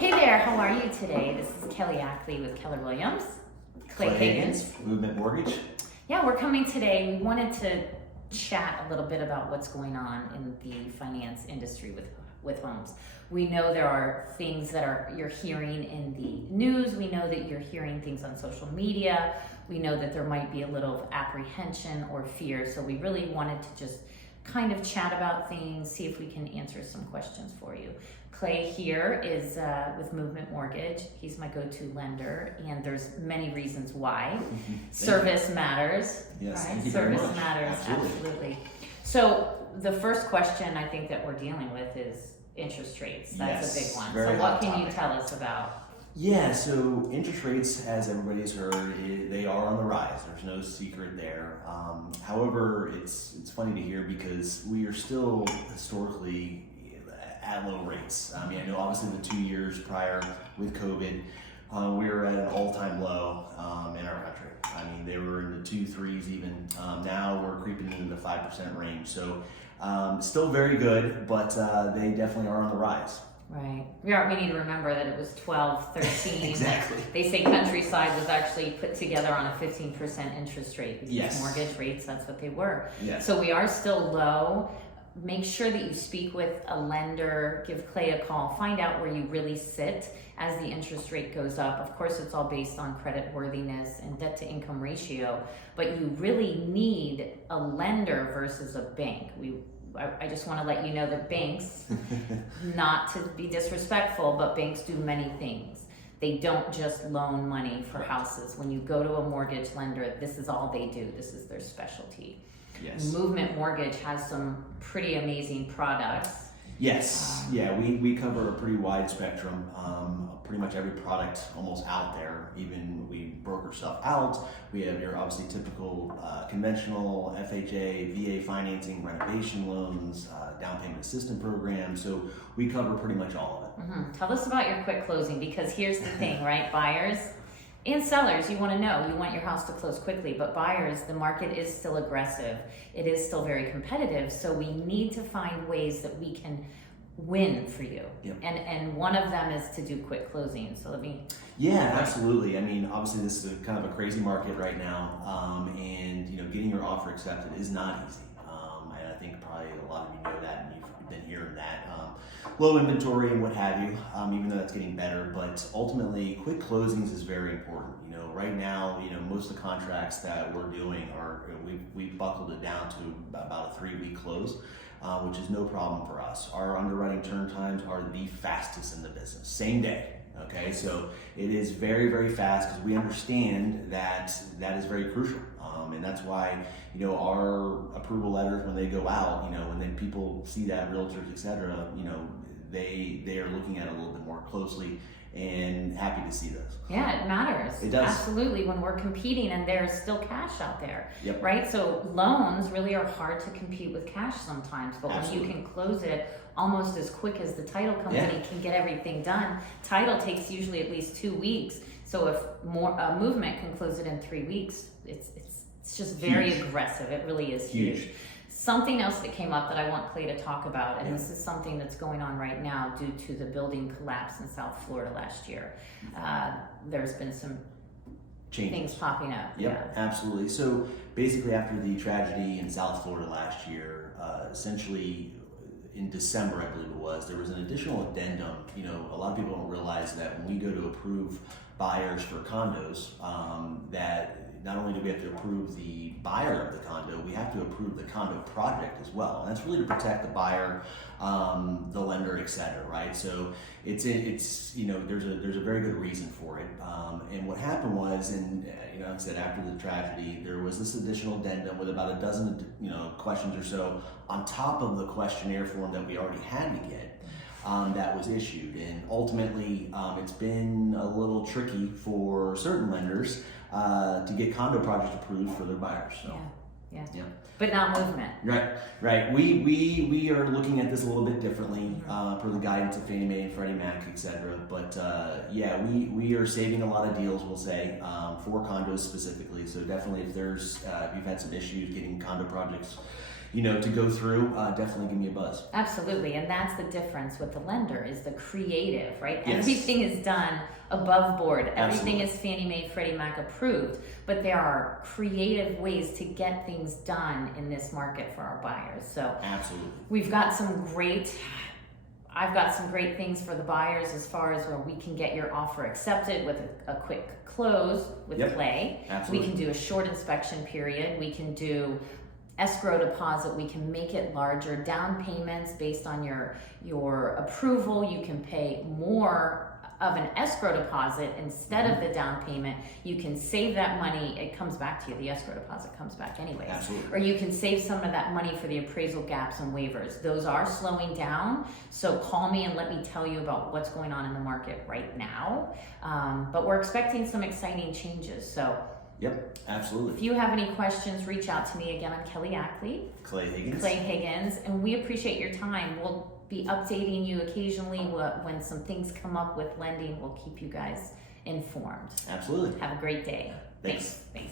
Hey there, how are you today? This is Kelly Ackley with Keller Williams. Clay Higgins. Movement Mortgage. Yeah, we're coming today. We wanted to chat a little bit about what's going on in the finance industry with homes. We know there are things that you're hearing in the news. We know that you're hearing things on social media. We know that there might be a little apprehension or fear. So we really wanted to just kind of chat about things, see if we can answer some questions for you. Clay here is with Movement Mortgage. He's my go-to lender, and there's many reasons why. Service matters, yes, right? Thank you Service very much. matters, Absolutely. So the first question I think that we're dealing with is interest rates. That's a big one. Very So what hot can topic. you tell us about? Yeah, so interest rates, as everybody's heard, they are on the rise. There's no secret there. However, it's funny to hear because we are still historically at low rates. I know obviously the 2 years prior with COVID, we were at an all-time low in our country. They were in the 2.3s even. Now we're creeping into the 5% range. So still very good, but they definitely are on the rise. Right. We need to remember that it was 12, 13. Exactly. They say Countryside was actually put together on a 15% interest rate. Because Yes. mortgage rates, that's what they were. Yes. So we are still low. Make sure that you speak with a lender, give Clay a call, find out where you really sit as the interest rate goes up. Of course, it's all based on credit worthiness and debt to income ratio, but you really need a lender versus a bank. I just want to let you know that banks, not to be disrespectful, but banks do many things. They don't just loan money for houses. When you go to a mortgage lender, this is all they do. This is their specialty. Yes. Movement Mortgage has some pretty amazing products. Yes, we cover a pretty wide spectrum. Pretty much every product almost out there. Even we broker stuff out. We have your obviously typical conventional FHA, VA financing, renovation loans, down payment assistance program. So we cover pretty much all of it. Mm-hmm. Tell us about your quick closing, because here's the thing, right? Buyers and sellers, you want to know, you want your house to close quickly, but buyers, the market is still aggressive. It is still very competitive. So we need to find ways that we can win for you. Yep. And one of them is to do quick closing. So let me. Yeah, absolutely. Obviously this is kind of a crazy market right now. And getting your offer accepted is not easy. And I think probably a lot of you know that, and you've been hearing that. Low inventory and what have you, even though that's getting better, but ultimately quick closings is very important. Right now, most of the contracts that we're doing we've buckled it down to about a 3-week close, which is no problem for us. Our underwriting turn times are the fastest in the business, same day. Okay, so it is very, very fast because we understand that is very crucial. And that's why, our approval letters, when they go out, when then people see that, realtors, etc., they are looking at it a little bit more closely, and happy to see this. Yeah, it matters. It does. Absolutely. When we're competing and there's still cash out there, Yep. right? So loans really are hard to compete with cash sometimes, but Absolutely. when you can close it almost as quick as the title company can get everything done. Title takes usually at least 2 weeks. So if Movement can close it in 3 weeks, it's just very aggressive. It really is huge. Something else that came up that I want Clay to talk about, and this is something that's going on right now due to the building collapse in South Florida last year. There's been some things popping up. Yep, absolutely. So basically after the tragedy in South Florida last year, essentially in December, I believe it was, there was an additional addendum. A lot of people don't realize that when we go to approve buyers for condos, that not only do we have to approve the buyer of the condo, we have to approve the condo project as well. And that's really to protect the buyer, the lender, etc. Right? So it's there's a very good reason for it. And what happened was, and like I said, after the tragedy, there was this additional addendum with about a dozen questions or so on top of the questionnaire form that we already had to get. That was issued, and ultimately it's been a little tricky for certain lenders to get condo projects approved for their buyers. So. Yeah. Yeah. But not Movement. Right. We are looking at this a little bit differently per the guidance of Fannie Mae and Freddie Mac, etc. But we are saving a lot of deals, we'll say, for condos specifically. So definitely, if you've had some issues getting condo projects to go through, definitely give me a buzz. Absolutely, and that's the difference with the lender is the creative, right? Yes. Everything is done above board. Everything Absolutely. is Fannie Mae, Freddie Mac approved, but there are creative ways to get things done in this market for our buyers. So Absolutely. I've got some great things for the buyers as far as where we can get your offer accepted with a quick close with Yep. Clay. Absolutely. We can do a short inspection period. We can do escrow deposit. We can make it larger. Down payments based on your approval. You can pay more of an escrow deposit instead of the down payment. You can save that money. It comes back to you. The escrow deposit comes back anyways. Absolutely. Or you can save some of that money for the appraisal gaps and waivers. Those are slowing down. So call me and let me tell you about what's going on in the market right now. But we're expecting some exciting changes. So Yep, absolutely. if you have any questions, reach out to me. Again, I'm Kelly Ackley. Clay Higgins. Clay Higgins, and we appreciate your time. We'll be updating you occasionally when some things come up with lending. We'll keep you guys informed. Absolutely. Have a great day. Thanks. Thanks.